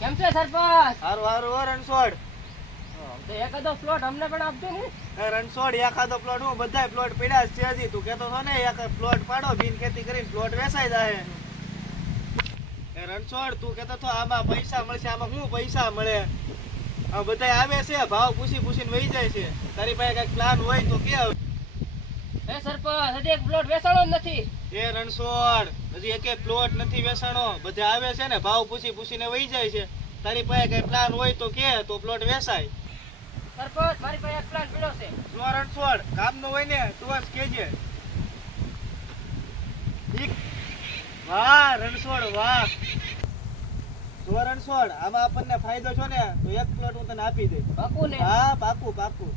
કેમ છે સરપંચ? હારું હારું હો રણછોડ. તો એકાદો પ્લોટ અમને પણ આપજો ને. રણછોડ એકાદો પ્લોટ હું બધાય પ્લોટ પડ્યા છે હજી. તું કેતો છો ને એક પ્લોટ પાડો બિન ખેતી કરીને પ્લોટ વેચાઈ જાય. રણછોડ તું કેતો તો આમાં પૈસા મળશે, આમાં શું પૈસા મળે? આ બધાય આવે છે ભાવ પૂછી પૂછીને વહી જાય છે. તારી પાસે કઈક પ્લાન હોય તો કે. એ સરપંચ હજી એક પ્લોટ વેચાણો જ નથી. એ રણછોડ હજી એક પ્લોટ નથી વેચાણો. બધા આવે છે ને ભાવ પૂછી પૂછીને વહી જાય છે. તારી પાસે કઈ પ્લાન હોય તો કે, તો પ્લોટ વેચાય. સરપંચ મારી પાસે એક પ્લાન પડ્યો છે. જો રણછોડ કામ નું હોય ને તું જ કેજે. વાહ રણછોડ વાહ. જો રણછોડ આમાં આપણને ફાયદો છો ને તો એક પ્લોટ હું તને આપી દઈશ. પાકું ને? હા પાકું પાકું.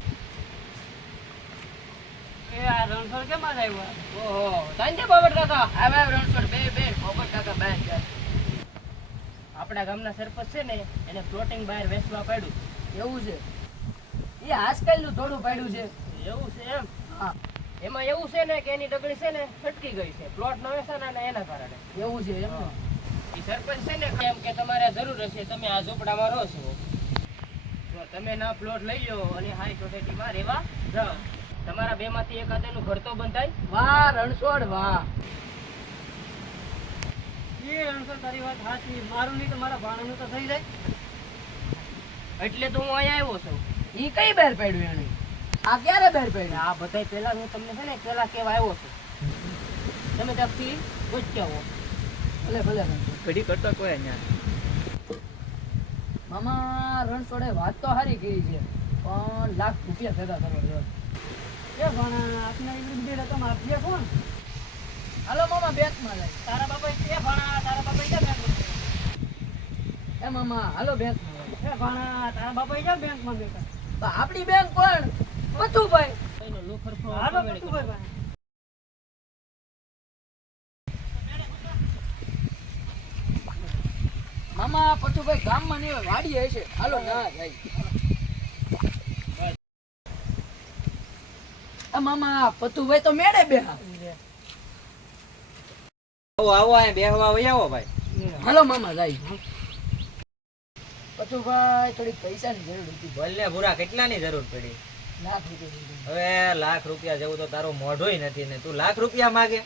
એ આ રણછોડ કેમ આવ્યો? ઓહો સાંજે બાબટ કાકા આવે રણછોડ બે બાબટ કાકા બહાર જાય. આપણા ગામના સરપંચ છે ને એને પ્લોટિંગ બહાર વેચવા પાડ્યું. એવું છે? એ આજકાલનું થોડું પાડ્યું છે. એવું છે એમ? હા. એમાં એવું છે ને કે એની ડગડી છે ને છટકી ગઈ છે પ્લોટ ન વેચાના ને એના કારણે. એવું છે એમ? એ સરપંચ છે ને કેમ કે તમારે જરૂર હશે, તમે આ ઝૂંપડામાં રહો છો, તો તમે ના પ્લોટ લઈ લો અને હાઈ સોસાયટીમાં રહેવા જાઓ. તમારા બે માંથી એકાદનું ઘર તો બંધાય. વાહ રણછોડ વાહ. એ રણછોડ તારી વાત સાચી. મારું નહીં તો મારા ભાણાનું તો થઈ જાય. એટલે તો હું અહીંયા આવ્યો છું. ઈ કઈ બહાર પાડ્યું એને? આ ક્યારે બહાર પાડ્યું? આ બધાય પહેલા હું તમને છે ને પહેલા કેવા આવ્યો છું. તમે ત્યાંથી ગોચ્યા હો. ભલે ભલે ઘડી કરતો કોઈ અહીંયા. મામા રણછોડે વાત તો સારી કરી છે, પણ લાખ રૂપિયા ભેગા કરવા જોઈએ. એ ભાણા આપને એટલી બધી રકમ આપીએ કોણ? હાલો મામા બેંકમાં જાય. તારા બાપા એ ભાણા તારા બાપા ક્યાં બેંકમાં? એ મામા હાલો બેંકમાં જાય. એ ભાણા તારા બાપા ક્યાં બેંકમાં બેઠા? તો આપણી બેંક કોણ? પતુભાઈ. એનો લોખર ફો. હાલો પતુભાઈ. મામા પતુભાઈ ગામમાં નહીં વાડીએ હશે. હાલો ના જાય. મામા પતુભાઈ તો મેળે બેહા. આવો આવો અહીં બેહવા વઈ આવો ભાઈ. હાલો મામા જાય. પતુભાઈ થોડી પૈસાની જરૂર હતી. બોલને ભૂરા કેટલાની જરૂર પડી? લાખ રૂપિયા. હવે લાખ રૂપિયા જેવું તો તારું મોઢુંય નથી ને તું લાખ રૂપિયા માગે?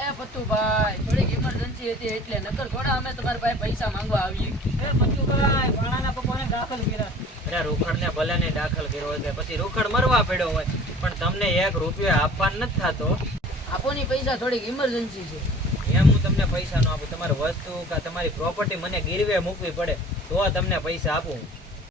એ પતુભાઈ થોડીક ઇમરજન્સી હતી એટલે નકર થોડા અમે તમારી પાસે પૈસા માંગવા આવીએ. એ પતુભાઈ ભાણાના પપ્પાને દાખલ કર્યા. અરે રૂખડ ને ભલે ને દાખલ કર્યો હોય પછી રૂખડ મરવા પડ્યો હોય પણ તમને 1 રૂપિયો આપવાનો નથી થતો. આપોની પૈસા થોડીક ઇમરજન્સી છે. એમ હું તમને પૈસા ન આપું. તમારી વસ્તુ કે તમારી પ્રોપર્ટી મને ગીરવે મૂકવી પડે તો તમને પૈસા આપું.